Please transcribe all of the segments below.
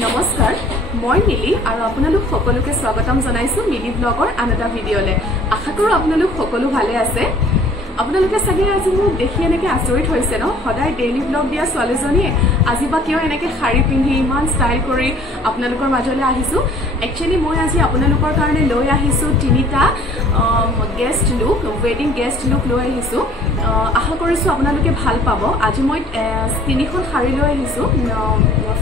নমস্কাৰ মই মিলি আৰু আপোনালোক সকলোকে স্বাগতম জনাইছো মিলি ব্লগৰ আন এটা ভিডিঅ'লে আশা কৰো আপোনালোক সকলো ভালে আছে আপোনালোকে চাগে আজি মোক দেখি এনেকে আচৰিত হৈছে ন সদায় ডেইলি ব্লগ দিয়া ছোৱালীজনী আজি বা কিয় এনেকে শাৰী পিন্ধি ইমান ষ্টাইল কৰি আপোনালোকৰ মাজলৈ আহিছো একচুৱেলি মই আজি আপোনালোকৰ কাৰণে লৈ আহিছো তিনিটা গেষ্ট লুক ৱেডিং গেষ্ট লুক লৈ আহিছো আশা কৰিছো আপোনালোকে ভাল পাব আজি মই তিনিখন শাৰী লৈ আহিছো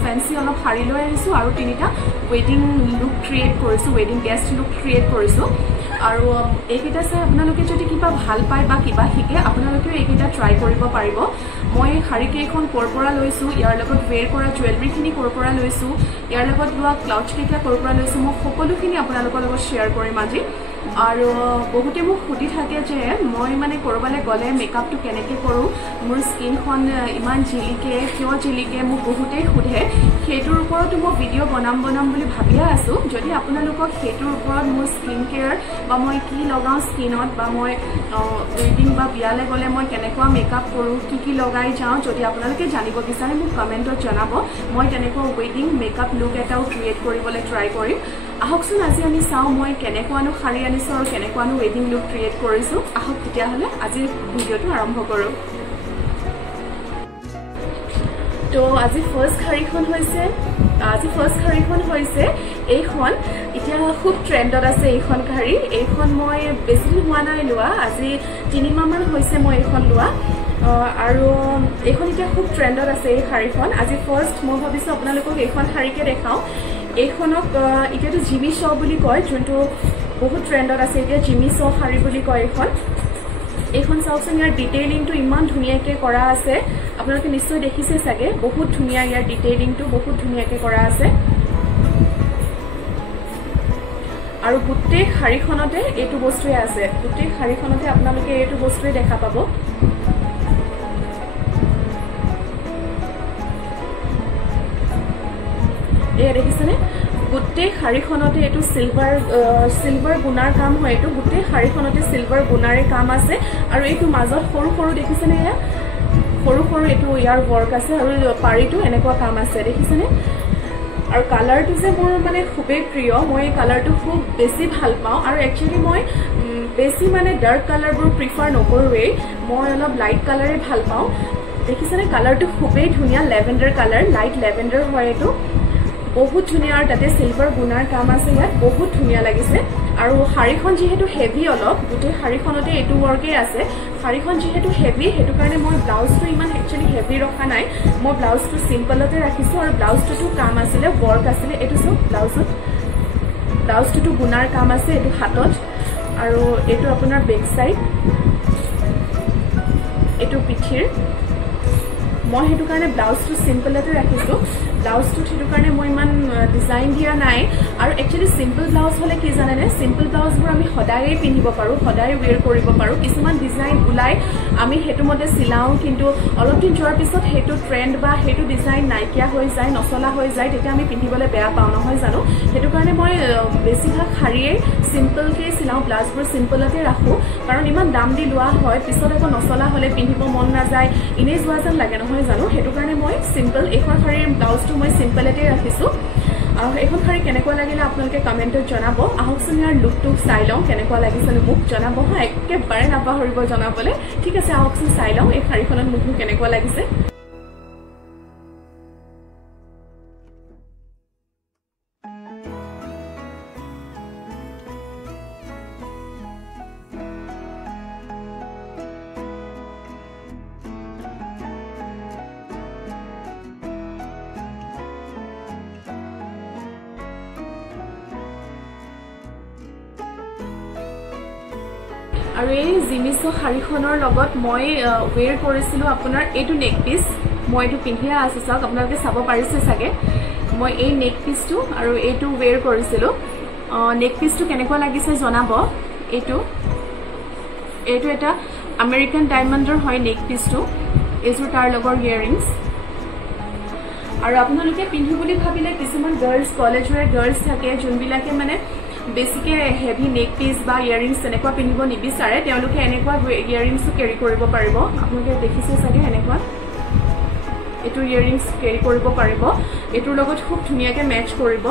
ফেন্সি অলপ শাৰী লৈ আহিছো আৰু তিনিটা ৱেডিং লুক ক্ৰিয়েট কৰিছো ৱেডিং গেষ্ট লুক ক্ৰিয়েট কৰিছো আৰু এইকেইটা চাই আপোনালোকে যদি কিবা ভাল পায় বা কিবা শিকে আপোনালোকেও এইকেইটা ট্ৰাই কৰিব পাৰিব মই শাৰীকেইখন ক'ৰ পৰা লৈছো ইয়াৰ লগত ৱেৰ কৰা জুৱেলাৰীখিনি ক'ৰ পৰা লৈছো ইয়াৰ লগত লোৱা ক্লাউচকেইটা ক'ৰ পৰা লৈছো মই সকলোখিনি আপোনালোকৰ লগত শ্বেয়াৰ কৰিম আজি আৰু বহুতে মোক সুধি থাকে যে মই মানে ক'ৰবালৈ গ'লে মেকআপটো কেনেকৈ কৰোঁ মোৰ স্কিনখন ইমান জিলিকে কিয় জিলিকে মোক বহুতেই সোধে সেইটোৰ ওপৰতো মই ভিডিঅ' বনাম বুলি ভাবিয়ে আছোঁ যদি আপোনালোকক সেইটোৰ ওপৰত মোৰ স্কিন কেয়াৰ বা মই কি লগাওঁ স্কিনত বা মই ৱেডিং বা বিয়ালৈ গ'লে মই কেনেকুৱা মেকআপ কৰোঁ কি লগাই যাওঁ যদি আপোনালোকে জানিব বিচাৰে মোক কমেণ্টত জনাব মই তেনেকুৱা ৱেডিং মেকআপ লুক এটাও ক্ৰিয়েট কৰিবলৈ ট্ৰাই কৰিম আহকচোন আজি আমি চাওঁ মই কেনেকুৱানো শাৰী আনিছোঁ আৰু কেনেকুৱানো ৱেডিং লুক ক্ৰিয়েট কৰিছোঁ আহক তেতিয়াহ'লে আজিৰ ভিডিঅ'টো আৰম্ভ কৰোঁ তো আজি ফাৰ্ষ্ট শাৰীখন হৈছে এইখন এতিয়া খুব ট্ৰেণ্ডত আছে এইখন শাৰী এইখন মই বেছি দিন হোৱা নাই লোৱা আজি 3 মাহমান হৈছে মই এইখন লোৱা আৰু এইখন এতিয়া খুব ট্ৰেণ্ডত আছে এই শাৰীখন আজি ফাৰ্ষ্ট মই ভাবিছোঁ আপোনালোকক এইখন শাৰীকে দেখাওঁ এইখনক এতিয়াতো জিমি শ্ব বুলি কয় যোনটো বহুত ট্ৰেণ্ডত আছে এতিয়া জিমি শ্ব শাৰী বুলি কয় এইখন চাওকচোন ইয়াৰ ডিটেইলিংটো ইমান ধুনীয়াকৈ কৰা আছে আপোনালোকে নিশ্চয় দেখিছে চাগে বহুত ধুনীয়া ইয়াৰ ডিটেইলিংটো বহুত ধুনীয়াকৈ কৰা আছে আৰু গোটেই শাৰীখনতে এইটো বস্তুৱে আছে গোটেই শাৰীখনতে আপোনালোকে এইটো বস্তুৱে দেখা পাব এয়া দেখিছেনে গোটেই শাৰীখনতে এইটো সিলভাৰ গুণাৰ কাম হয় এইটো গোটেই শাৰীখনতে সিলভাৰ গুণাৰে কাম আছে আৰু এইটো মাজত সৰু দেখিছেনে এয়া সৰু এইটো ইয়াৰ ৱৰ্ক আছে আৰু পাৰিটো এনেকুৱা কাম আছে দেখিছেনে আৰু কালাৰটো যে মোৰ মানে খুবেই প্ৰিয় মই এই কালাৰটো খুব বেছি ভাল পাওঁ আৰু একচুৱেলি মই বেছি মানে ডাৰ্ক কালাৰবোৰ প্ৰিফাৰ নকৰোৱেই মই অলপ লাইট কালাৰে ভাল পাওঁ দেখিছেনে কালাৰটো খুবেই ধুনীয়া লেভেণ্ডাৰ কালাৰ লাইট লেভেণ্ডাৰ হয় এইটো বহুত ধুনীয়া আৰু তাতে সিলভাৰ গুণাৰ কাম আছে ইয়াত বহুত ধুনীয়া লাগিছে আৰু শাৰীখন যিহেতু হেভি অলপ গোটেই শাৰীখনতে এইটো ৱৰ্কেই আছে শাৰীখন যিহেতু হেভি সেইটো কাৰণে মই ব্লাউজটো ইমান একচুৱেলি হেভি ৰখা নাই মই ব্লাউজটো চিম্পলতে ৰাখিছোঁ আৰু ব্লাউজটোতো কাম আছিলে ৱৰ্ক আছিলে এইটো চব ব্লাউজটোতো গুণাৰ কাম আছে এইটো হাতত আৰু এইটো আপোনাৰ বেক চাইড এইটো পিঠিৰ মই সেইটো কাৰণে ব্লাউজটো চিম্পলতে ৰাখিছোঁ ব্লাউজটো সেইটো কাৰণে মই ইমান ডিজাইন দিয়া নাই আৰু একচুৱেলি চিম্পল ব্লাউজ হ'লে কি জানেনে চিম্পল ব্লাউজবোৰ আমি সদায়েই পিন্ধিব পাৰোঁ সদায় ৱেৰ কৰিব পাৰোঁ কিছুমান ডিজাইন ওলাই আমি সেইটো মতে চিলাওঁ কিন্তু অলপ দিন যোৱাৰ পিছত সেইটো ট্ৰেণ্ড বা সেইটো ডিজাইন নাইকিয়া হৈ যায় নচলা হৈ যায় তেতিয়া আমি পিন্ধিবলৈ বেয়া পাওঁ নহয় জানো সেইটো কাৰণে মই বেছিভাগ শাৰীয়ে চিম্পলকৈ চিলাওঁ ব্লাউজবোৰ চিম্পলতে ৰাখোঁ কাৰণ ইমান দাম দি লোৱা হয় পিছত আকৌ নচলা হ'লে পিন্ধিব মন নাযায় এনেই যোৱা যেন লাগে নহয় জানো সেইটো কাৰণে মই চিম্পল এইখন শাৰীৰ ব্লাউজটো মই চিম্পলতে ৰাখিছোঁ আৰু এইখন শাৰী কেনেকুৱা লাগিলে আপোনালোকে কমেণ্টত জনাব আহকচোন ইয়াৰ লুকটো চাই লওঁ কেনেকুৱা লাগিছেনো মোক জনাব হা একেবাৰে নাপাহৰিব জনাবলৈ ঠিক আছে আহকচোন চাই লওঁ এই শাৰীখনত মোকনো কেনেকুৱা লাগিছে আৰু এই জিমি শ্ব শাৰীখনৰ লগত মই ৱেৰ কৰিছিলোঁ আপোনাৰ এইটো নেক পিচ মই এইটো পিন্ধিয়ে আছোঁ চাওক আপোনালোকে চাব পাৰিছে চাগে মই এই নেক পিচটো আৰু এইটো ৱেৰ কৰিছিলোঁ নেক পিচটো কেনেকুৱা লাগিছে জনাব এইটো এটা আমেৰিকান ডায়মণ্ডৰ হয় নেক পিচটো এইযোৰ তাৰ লগৰ ইয়েৰিংছ আৰু আপোনালোকে পিন্ধো বুলি ভাবিলে কিছুমান গাৰ্লছ কলেজৰ গাৰ্লছ থাকে যোনবিলাকে মানে বেছিকে হেভি নেক পিস বা ইয়াৰিংস এনেকুৱা পিন্ধিব নিবিচাৰে তেওঁলোকে এনেকুৱা ইয়াৰিংসও কেৰি কৰিব পাৰিব আপোনালোকে দেখিছে চাগে এনেকুৱা এইটো ইয়াৰিংছ কেৰি কৰিব পাৰিব এইটোৰ লগত খুব ধুনীয়াকৈ মেচ কৰিব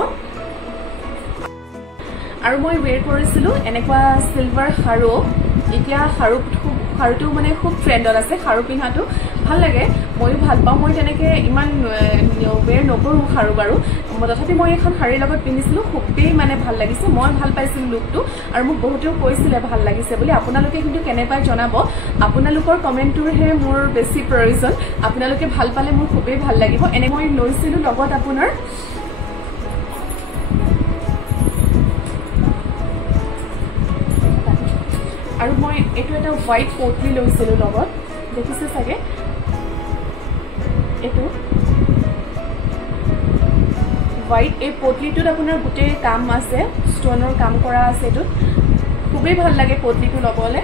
আৰু মই ওয়েৰ কৰিছিলোঁ এনেকুৱা সিলভাৰ খাৰু এতিয়া খাৰুটো মানে খুব ট্ৰেণ্ডত আছে খাৰু পিন্ধাটো ভাল লাগে ময়ো ভাল পাওঁ মই তেনেকৈ ইমান ওয়েৰ নকৰোঁ খাৰু বাৰু তথাপি মই এখন শাৰীৰ লগত পিন্ধিছিলোঁ খুবেই মানে ভাল লাগিছে মই ভাল পাইছিলোঁ লুকটো আৰু মোক বহুতেও কৈছিলে ভাল লাগিছে বুলি আপোনালোকে কিন্তু কেনেকৈ জনাব আপোনালোকৰ কমেণ্টটোৰহে মোৰ বেছি প্ৰয়োজন আপোনালোকে ভাল পালে মোৰ খুবেই ভাল লাগিব এনে মই লৈছিলোঁ লগত আপোনাৰ আৰু মই এইটো এটা হোৱাইট পটলি লৈছিলোঁ লগত দেখিছে চাগে এইটো হোৱাইট এই পটলিটোত আপোনাৰ গোটেই কাম আছে ষ্টনৰ কাম কৰা আছে এইটোত খুবেই ভাল লাগে পটলিটো ল'বলৈ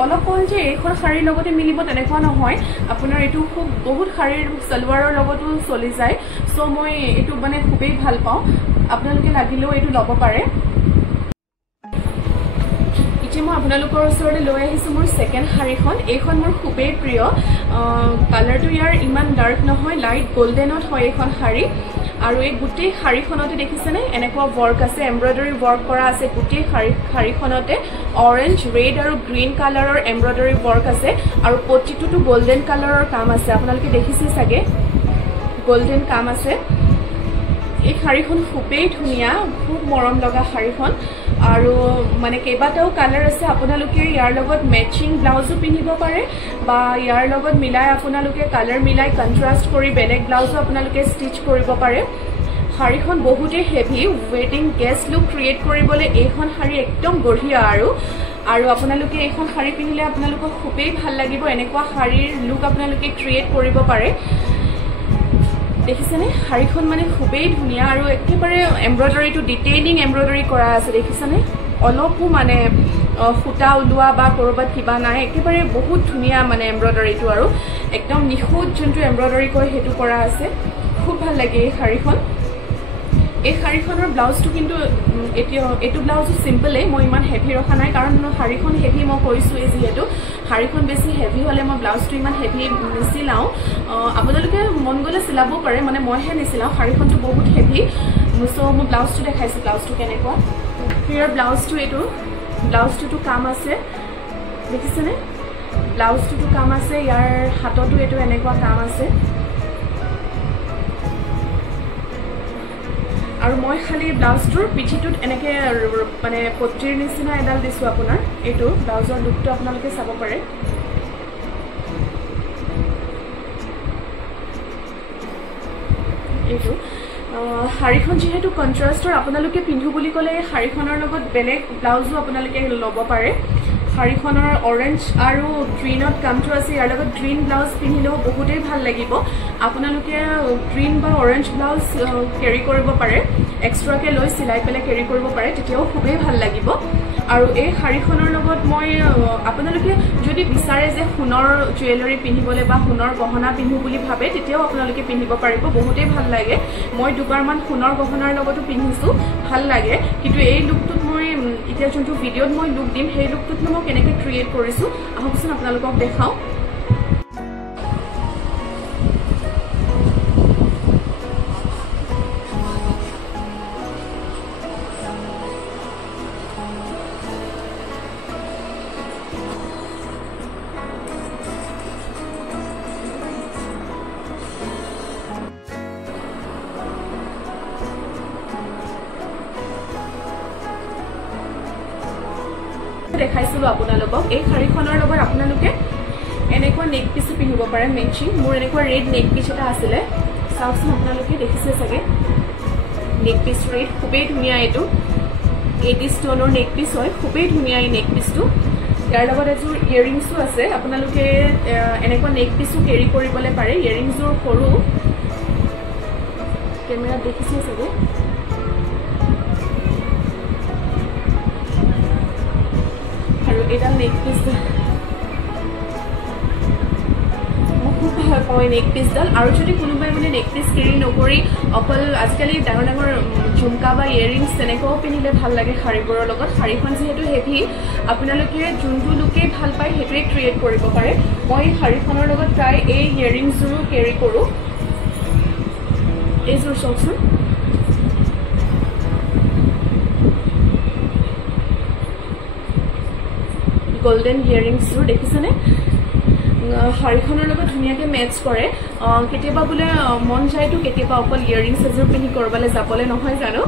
অলপ কল যে এইখন শাৰীৰ লগতে মিলিব তেনেকুৱা নহয় আপোনাৰ এইটো খুব বহুত শাৰীৰ সালোৱাৰৰ লগতো চলি যায় চ' মই এইটো মানে খুবেই ভাল পাওঁ আপোনালোকে লাগিলেও এইটো ল'ব পাৰে মই আপোনালোকৰ ওচৰলৈ লৈ আহিছোঁ মোৰ ছেকেণ্ড শাৰীখন এইখন মোৰ খুবেই প্ৰিয় কালাৰটো ইয়াৰ ইমান ডাৰ্ক নহয় লাইট গোল্ডেনত হয় এইখন শাৰী আৰু এই গোটেই শাৰীখনতে দেখিছেনে এনেকুৱা ৱৰ্ক আছে এমব্ৰইডাৰী ৱৰ্ক কৰা আছে গোটেই শাৰীখনতে অৰেঞ্জ ৰেড আৰু গ্ৰীণ কালাৰৰ এমব্ৰইডাৰী ৱৰ্ক আছে আৰু পটিটোতো গোল্ডেন কালাৰৰ কাম আছে আপোনালোকে দেখিছে চাগে গোল্ডেন কাম আছে এই শাৰীখন খুবেই ধুনীয়া খুব মৰম লগা শাৰীখন আৰু মানে কেইবাটাও কালাৰ আছে আপোনালোকে ইয়াৰ লগত মেচিং ব্লাউজো পিন্ধিব পাৰে বা ইয়াৰ লগত মিলাই আপোনালোকে কালাৰ মিলাই কন্ট্ৰাষ্ট কৰি বেলেগ ব্লাউজো আপোনালোকে ষ্টিচ কৰিব পাৰে শাৰীখন বহুতেই হেভি ৱেডিং গেষ্ট লুক ক্ৰিয়েট কৰিবলৈ এইখন শাৰী একদম বঢ়িয়া আৰু আপোনালোকে এইখন শাৰী পিন্ধিলে আপোনালোকক খুবেই ভাল লাগিব এনেকুৱা শাৰীৰ লুক আপোনালোকে ক্ৰিয়েট কৰিব পাৰে দেখিছেনে শাৰীখন মানে খুবেই ধুনীয়া আৰু একেবাৰে এমব্ৰইডাৰীটো ডিটেইলিং এমব্ৰইডাৰী কৰা আছে দেখিছেনে অলপো মানে সূতা ওলোৱা বা ক'ৰবাত কিবা নাই একেবাৰে বহুত ধুনীয়া মানে এমব্ৰইডাৰীটো আৰু একদম নিখুঁত যোনটো এমব্ৰইডাৰী কয় সেইটো কৰা আছে খুব ভাল লাগে এই শাৰীখন এই শাৰীখনৰ ব্লাউজটো কিন্তু এতিয়া এইটো ব্লাউজো চিম্পলেই মই ইমান হেভি ৰখা নাই কাৰণ শাৰীখন হেভি মই কৈছোঁ যিহেতু শাৰীখন বেছি হেভি হ'লে মই ব্লাউজটো ইমান হেভি নিচিলাওঁ আপোনালোকে মন গ'লে চিলাব পাৰে মানে মইহে নিচিলাওঁ শাৰীখনটো বহুত হেভি চ' মই ব্লাউজটো দেখাইছোঁ ব্লাউজটো কেনেকুৱা ইয়াৰ ব্লাউজটো এইটো ব্লাউজটোতো কাম আছে দেখিছেনে ব্লাউজটোতো কাম আছে ইয়াৰ হাততো এইটো এনেকুৱা কাম আছে আৰু মই খালি ব্লাউজটোৰ পিঠিটোত এনেকৈ মানে পট্টিৰ নিচিনা এডাল দিছোঁ আপোনাৰ এইটো ব্লাউজৰ লুকটো আপোনালোকে চাব পাৰে এইটো শাৰীখন যিহেতু কণ্ট্ৰাষ্টৰ আপোনালোকে পিন্ধো বুলি ক'লে শাৰীখনৰ লগত বেলেগ ব্লাউজো আপোনালোকে ল'ব পাৰে শাৰীখনৰ অৰেঞ্জ আৰু গ্ৰীণত কামটো আছে ইয়াৰ লগত গ্ৰীণ ব্লাউজ পিন্ধিলেও বহুতেই ভাল লাগিব আপোনালোকে গ্ৰীণ বা অৰেঞ্জ ব্লাউজ কেৰি কৰিব পাৰে এক্সট্ৰাকৈ লৈ চিলাই পেলাই কেৰি কৰিব পাৰে তেতিয়াও খুবেই ভাল লাগিব আৰু এই শাৰীখনৰ লগত মই আপোনালোকে যদি বিচাৰে যে সোণৰ জুৱেলাৰী পিন্ধিবলৈ বা সোণৰ গহনা পিন্ধো বুলি ভাবে তেতিয়াও আপোনালোকে পিন্ধিব পাৰিব বহুতেই ভাল লাগে মই দুবাৰমান সোণৰ গহনাৰ লগতো পিন্ধিছোঁ ভাল লাগে কিন্তু এই লুকটোত মই এতিয়া যোনটো ভিডিঅ'ত মই লুক দিম সেই লুকটোত মই কেনেকৈ ক্ৰিয়েট কৰিছোঁ আহকচোন আপোনালোকক দেখাওঁ দেখাইছিলোঁ আপোনালোকক এই শাৰীখনৰ লগত আপোনালোকে এনেকুৱা নেক পিছো পিন্ধিব পাৰে মেচিং মোৰ এনেকুৱা ৰেড নেক পিচ এটা আছিলে চাওকচোন আপোনালোকে দেখিছে চাগে নেক পিচ ৰেড খুবেই ধুনীয়া এইটো 80 ষ্টনৰ নেক পিচ হয় খুবেই ধুনীয়া এই নেক পিচটো ইয়াৰ লগত এযোৰ ইয়েৰিংছো আছে আপোনালোকে এনেকুৱা নেক পিচো কেৰি কৰিবলৈ পাৰে ইয়েৰিংছযোৰ সৰু কেমেৰাত দেখিছে চাগে আৰু এটা নেক পিচ খুব ভাল পাওঁ এই নেক পিচডাল আৰু যদি কোনোবাই মানে নেক পিচ কেৰি নকৰি অকল আজিকালি ডাঙৰ ডাঙৰ ঝুমকা বা ইয়েৰিংছ তেনেকুৱাও পিন্ধিলে ভাল লাগে শাৰীবোৰৰ লগত শাৰীখন যিহেতু হেভি আপোনালোকে যোনটো লুকেই ভাল পায় সেইটোৱে ক্ৰিয়েট কৰিব পাৰে মই শাৰীখনৰ লগত প্ৰায় এই ইয়েৰিংছযোৰো কেৰি কৰোঁ এইযোৰ চাওকচোন গোল্ডেন ইয়াৰিংছযোৰ দেখিছেনে শাৰীখনৰ লগত ধুনীয়াকৈ মেচ কৰে কেতিয়াবা বোলে মন যায়তো কেতিয়াবা অকল ইয়াৰিংছ এযোৰ পিন্ধি ক'ৰবালৈ যাবলৈ নহয় জানো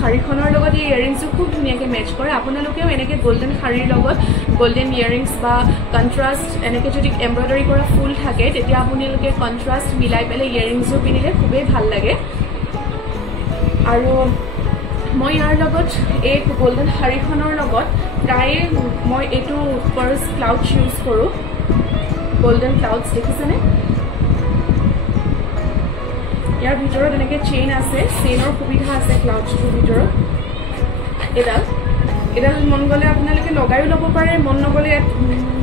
শাৰীখনৰ লগত এই ইয়াৰিংছযোৰ খুব ধুনীয়াকৈ মেচ কৰে আপোনালোকেও এনেকৈ গোল্ডেন শাৰীৰ লগত গোল্ডেন ইয়াৰিংছ বা কণ্ট্ৰাষ্ট এনেকৈ যদি এমব্ৰইডাৰী কৰা ফুল থাকে তেতিয়া আপোনালোকে কণ্ট্ৰাষ্ট মিলাই পেলাই ইয়াৰিংছযোৰ পিন্ধিলে খুবেই ভাল লাগে আৰু মই ইয়াৰ লগত এই গোল্ডেন শাৰীখনৰ লগত প্ৰায়ে মই এইটো পাৰ্চ ক্লাউডছ ইউজ কৰোঁ গোল্ডেন ক্লাউডছ দেখিছেনে ইয়াৰ ভিতৰত এনেকৈ চেইন আছে চেইনৰ সুবিধা আছে ক্লাউডছটোৰ ভিতৰত এডাল মন গ'লে আপোনালোকে লগাইও ল'ব পাৰে মন নগ'লে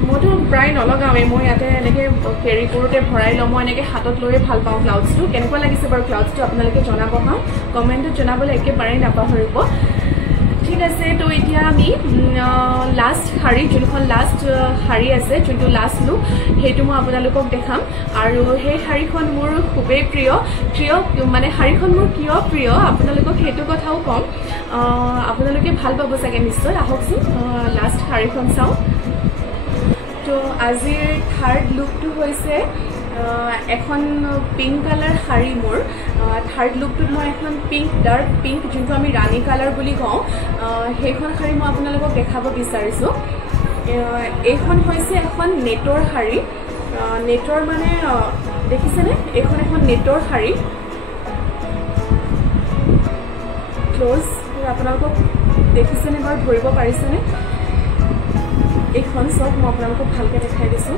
মইতো প্ৰায় নলগাওঁৱেই মই ইয়াতে এনেকৈ কেৰি কৰোঁতে ভৰাই লওঁ মই এনেকৈ হাতত লৈয়ে ভাল পাওঁ ক্লাউডছটো কেনেকুৱা লাগিছে বাৰু ক্লাউডছটো আপোনালোকে জনাব হা কমেণ্টত জনাবলৈ একেবাৰেই নাপাহৰিব ঠিক আছে তো এতিয়া আমি লাষ্ট শাৰী যোনখন লাষ্ট শাৰী আছে যোনটো লাষ্ট লুক সেইটো মই আপোনালোকক দেখাম আৰু সেই শাৰীখন মোৰ খুবেই প্ৰিয় মানে শাৰীখন মোৰ কিয় প্ৰিয় আপোনালোকক সেইটো কথাও ক'ম আপোনালোকে ভাল পাব চাগে নিশ্চয় আহকচোন লাষ্ট শাৰীখন চাওঁ তো আজিৰ থাৰ্ড লুকটো হৈছে এখন পিংক কালাৰ শাৰী মোৰ থাৰ্ড লুকটোত মই এখন পিংক ডাৰ্ক পিংক যোনটো আমি ৰাণী কালাৰ বুলি কওঁ সেইখন শাৰী মই আপোনালোকক দেখাব বিচাৰিছোঁ এইখন হৈছে এখন নেটৰ শাৰী নেটৰ মানে দেখিছেনে এইখন এখন নেটৰ শাৰী ক্ল'জ আপোনালোকক দেখিছেনে বাৰু ধৰিব পাৰিছেনে এইখন চব মই আপোনালোকক ভালকৈ দেখাই দিছোঁ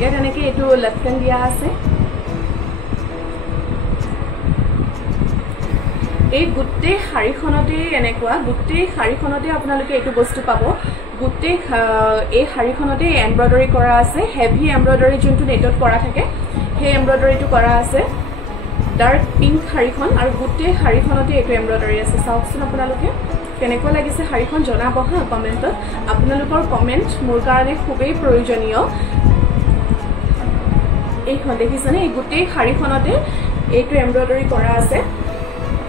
ইয়াত এনেকৈ এইটো লটকন দিয়া আছে এই গোটেই শাৰীখনতে এনেকুৱা গোটেই শাৰীখনতে আপোনালোকে এইটো বস্তু পাব গোটেই এই শাৰীখনতে এমব্ৰইডাৰী কৰা আছে হেভি এমব্ৰইডাৰী যোনটো নেটত কৰা থাকে সেই এমব্ৰইডাৰীটো কৰা আছে ডাৰ্ক পিংক শাৰীখন আৰু গোটেই শাৰীখনতে এইটো এমব্ৰইডাৰী আছে চাওকচোন আপোনালোকে কেনেকুৱা লাগিছে শাৰীখন জনাব হা কমেণ্টত আপোনালোকৰ কমেণ্ট মোৰ কাৰণে খুবেই প্ৰয়োজনীয় এইখন দেখিছেনে এই গোটেই শাৰীখনতে এইটো এমব্ৰইডাৰী কৰা আছে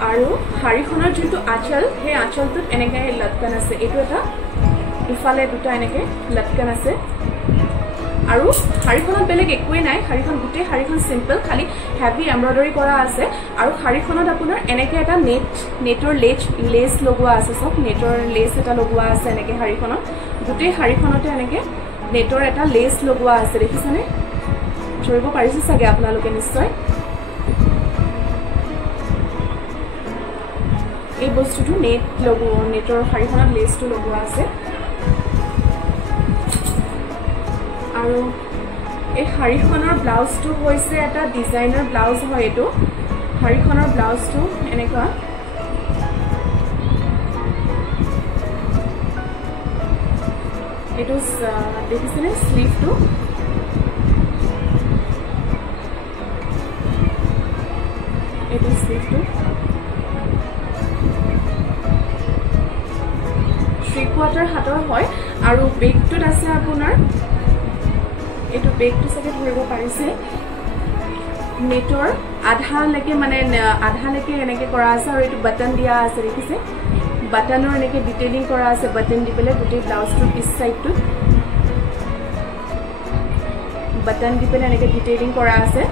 আৰু শাৰীখনৰ যোনটো আঁচল সেই আঁচলটোত এনেকৈ লটকন আছে এইটো এটা ইফালে দুটা এনেকৈ লটকন আছে আৰু শাৰীখনত বেলেগ একোৱেই নাই শাৰীখন গোটেই শাৰীখন চিম্পল খালি হেভি এমব্ৰইডাৰী কৰা আছে আৰু শাৰীখনত আপোনাৰ এনেকৈ এটা নেটৰ লেচ লগোৱা আছে চব নেটৰ লেচ এটা লগোৱা আছে এনেকৈ শাৰীখনত গোটেই শাৰীখনতে এনেকৈ নেটৰ এটা লেচ লগোৱা আছে দেখিছেনে ধৰিব পাৰিছে চাগে আপোনালোকে নিশ্চয় এই বস্তুটো নেটৰ শাৰীখনত লেচটো লগোৱা আছে আৰু এই শাৰীখনৰ ব্লাউজটো হৈছে এটা ডিজাইনাৰ ব্লাউজ হয় এইটো শাৰীখনৰ ব্লাউজটো এনেকুৱা এইটো দেখিছেনে স্লিভটো এইটো স্লিভটো 3/4 হাতৰ হয় আৰু বেগটোত আছে আপোনাৰ এইটো বেগটো চাগে ধৰিব পাৰিছে নেটৰ আধালৈকে মানে আধালৈকে এনেকৈ কৰা আছে আৰু এইটো বাটন দিয়া আছে দেখিছে বাটনৰ এনেকৈ ডিটেইলিং কৰা আছে বাটন দি পেলাই গোটেই ব্লাউজটোৰ পিছ চাইডটোত বাটন দি পেলাই এনেকৈ ডিটেইলিং কৰা আছে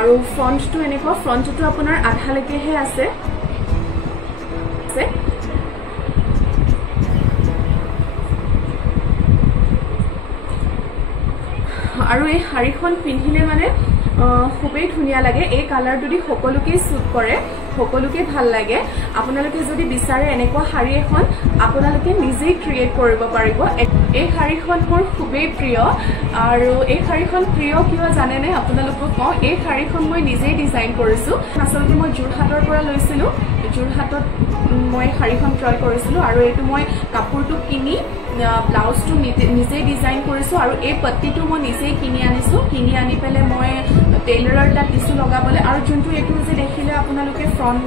আৰু ফ্ৰণ্টটো এনেকুৱা ফ্ৰণ্টটো আপোনাৰ আধালৈকেহে আছে আৰু এই শাৰীখন পিন্ধিলে মানে খুবেই ধুনীয়া লাগে এই কালাৰটো দি সকলোকে স্যুট কৰে সকলোকে ভাল লাগে আপোনালোকে যদি বিচাৰে এনেকুৱা শাৰী এখন আপোনালোকে নিজেই ক্ৰিয়েট কৰিব পাৰিব এই শাৰীখন মোৰ খুবেই প্ৰিয় আৰু এই শাৰীখন প্ৰিয় কিয় জানেনে আপোনালোকক কওঁ এই শাৰীখন মই নিজেই ডিজাইন কৰিছোঁ আচলতে মই যোৰহাটৰ পৰা লৈছিলোঁ যোৰহাটত মই শাৰীখন ক্ৰয় কৰিছিলোঁ আৰু এইটো মই কাপোৰটো কিনি ব্লাউজটো নিজেই ডিজাইন কৰিছোঁ আৰু এই পট্টিটো মই নিজেই কিনি আনিছোঁ কিনি আনি পেলাই মই টেইলাৰৰ তাত দিছোঁ লগাবলৈ আৰু যোনটো এইটো যে দেখিলে আপোনালোকে ফ্ৰণ্ট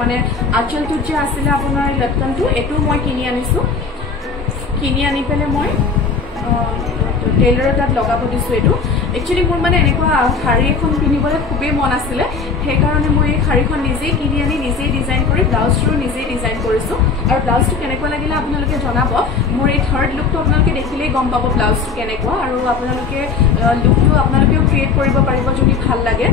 মানে আঁচলটোত যে আছিলে আপোনাৰ লটকনটো এইটো মই কিনি আনিছোঁ কিনি আনি পেলাই মই টেইলাৰৰ তাত লগাব দিছোঁ এইটো একচুৱেলি মোৰ মানে এনেকুৱা শাৰী এখন পিন্ধিবলৈ খুবেই মন আছিলে সেইকাৰণে মই এই শাৰীখন নিজেই কিনি আনি নিজেই ডিজাইন কৰি ব্লাউজটো নিজেই ডিজাইন কৰিছোঁ আৰু ব্লাউজটো কেনেকুৱা লাগিলে আপোনালোকে জনাব মোৰ এই থাৰ্ড লুকটো আপোনালোকে দেখিলেই গম পাব ব্লাউজটো কেনেকুৱা আৰু আপোনালোকে লুকটো আপোনালোকেও ক্ৰিয়েট কৰিব পাৰিব যদি ভাল লাগে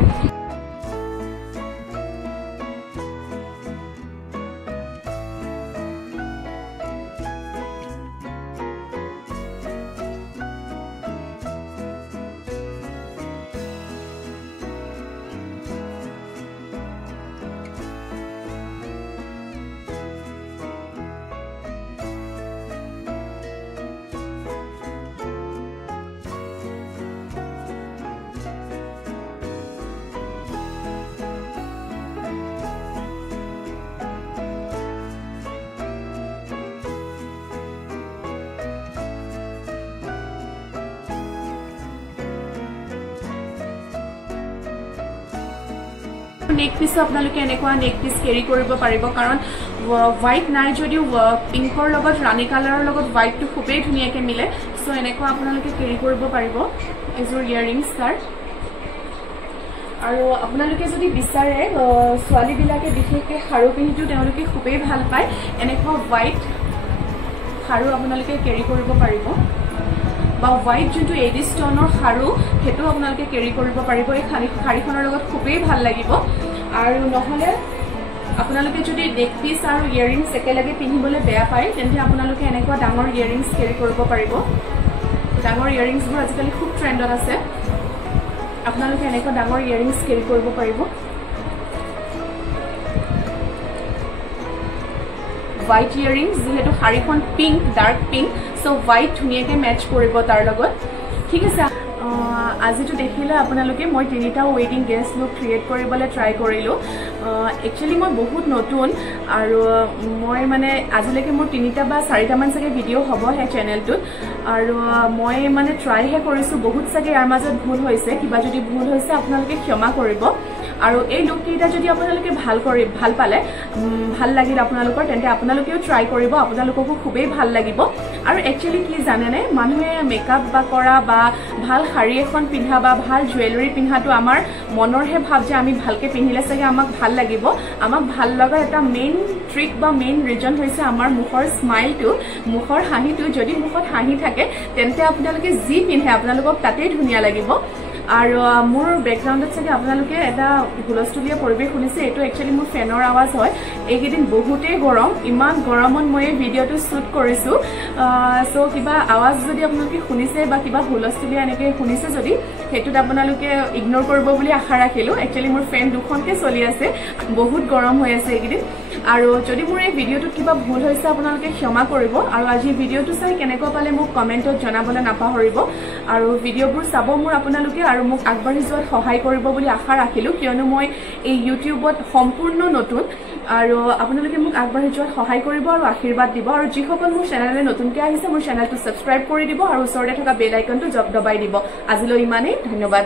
नेक पिस আপোনালোকে এনেকুৱা নেক পিস ক্যাৰি কৰিব পাৰিব কাৰণ হোৱাইট নাই যদিও পিংকৰ লগত ৰাণী কালাৰৰ লগত হোৱাইটটো খুবেই ধুনীয়াকৈ মিলে সো এনেকুৱা আপোনালোকে ক্যাৰি কৰিব পাৰিব এজোৰ ইয়াৰিংছ তাৰ আৰু আপোনালোকে যদি বিচাৰে ছোৱালী বিলাকে বিশেষকৈ খাৰু পিন্ধিটো তেওঁলোকে খুবেই ভাল পায় এনেকুৱা হোৱাইট খাৰু আপোনালোকে ক্যাৰি কৰিব পাৰিব বা হোৱাইট যোনটো এডি ষ্টনৰ খাৰু হেতু আপোনালোকে ক্যাৰি কৰিব পাৰিব এই খাৰীখনৰ লগত খুবেই ভাল লাগিব আৰু নহলে আপোনালোকে যদি নেক পিস আৰু ইয়াৰিংছ একেলগে পিন্ধিবলৈ বেয়া পায় তেন্তে আপোনালোকে এনেকুৱা ডাঙৰ ইয়াৰিংছ ক্যাৰি কৰিব পাৰিব ডাঙৰ ইয়াৰিংছবোৰ আজিকালি খুব ট্ৰেন্ডত আছে আপোনালোকে এনেকুৱা ডাঙৰ ইয়াৰিংছ ক্যাৰি কৰিব পাৰিব হোৱাইট ইয়াৰিংছ যেহেতু শাৰীখন pink dark pink so white ধুনীয়াকৈ মেচ কৰিব তাৰ লগত ঠিক আছে আজিটো দেখিলে আপোনালোকে মই তিনিটা ৱেডিং গেষ্ট লুক ক্ৰিয়েট কৰিবলৈ ট্ৰাই কৰিলোঁ একচুৱেলি মই বহুত নতুন আৰু মই মানে আজিলৈকে মোৰ 3টা বা 4টামান চাগে ভিডিঅ' হ'ব সেই চেনেলটোত আৰু মই মানে ট্ৰাইহে কৰিছোঁ বহুত চাগে ইয়াৰ মাজত ভুল হৈছে কিবা যদি ভুল হৈছে আপোনালোকে ক্ষমা কৰিব আৰু এই লুককেইটা যদি আপোনালোকে ভাল পালে ভাল লাগিল আপোনালোকৰ তেন্তে আপোনালোকেও ট্ৰাই কৰিব আপোনালোককো খুবেই ভাল লাগিব আৰু একচুৱেলি কি জানেনে মানুহে মেকআপ বা কৰা বা ভাল শাৰী এখন পিন্ধা বা ভাল জুৱেলাৰী পিন্ধাটো আমাৰ মনৰহে ভাৱ যে আমি ভালকে পিন্ধিলে চাগে আমাক ভাল লাগিব আমাক ভাল লগা এটা মেইন ট্ৰিক বা মেইন ৰিজন হৈছে আমাৰ মুখৰ স্মাইলটো মুখৰ হাঁহিটো যদি মুখত হাঁহি থাকে তেন্তে আপোনালোকে যি পিন্ধে আপোনালোকক তাতেই ধুনীয়া লাগিব আৰু মোৰ ব্যাকগ্ৰাউণ্ডত চাগে আপোনালোকে এটা হুলস্থুলীয়া পৰিৱেশ শুনিছে এইটো একচুৱেলি মোৰ ফেনৰ আৱাজ হয় এইকেইদিন বহুতেই গৰম ইমান গৰমত মই এই ভিডিঅ'টো শ্বুট কৰিছোঁ সো কিবা আৱাজ যদি আপোনালোকে শুনিছে বা কিবা হুলস্থুলীয়া এনেকৈ শুনিছে যদি সেইটোত আপোনালোকে ইগনোৰ কৰিব বুলি আশা ৰাখিলোঁ একচুৱেলি মোৰ ফেন দুখনকৈ চলি আছে বহুত গৰম হৈ আছে এইকেইদিন আৰু যদি মোৰ এই ভিডিঅ'টোত কিবা ভুল হৈছে আপোনালোকে ক্ষমা কৰিব আৰু আজি ভিডিঅ'টো চাই কেনেকুৱা পালে মোক কমেণ্টত জনাবলৈ নাপাহৰিব আৰু ভিডিঅ'বোৰ চাব মোৰ আপোনালোকে আৰু মোক আগবাঢ়ি যোৱাত সহায় কৰিব বুলি আশা ৰাখিলোঁ কিয়নো মই এই ইউটিউবত সম্পূৰ্ণ নতুন আৰু আপোনালোকে মোক আগবাঢ়ি যোৱাত সহায় কৰিব আৰু আশীৰ্বাদ দিব আৰু যিসকল মোৰ চেনেললৈ নতুনকৈ আহিছে মোৰ চেনেলটো ছাবস্ক্ৰাইব কৰি দিব আৰু ওচৰতে থকা বেল আইকনটো দবাই দিব আজিলৈ ইমানেই ধন্যবাদ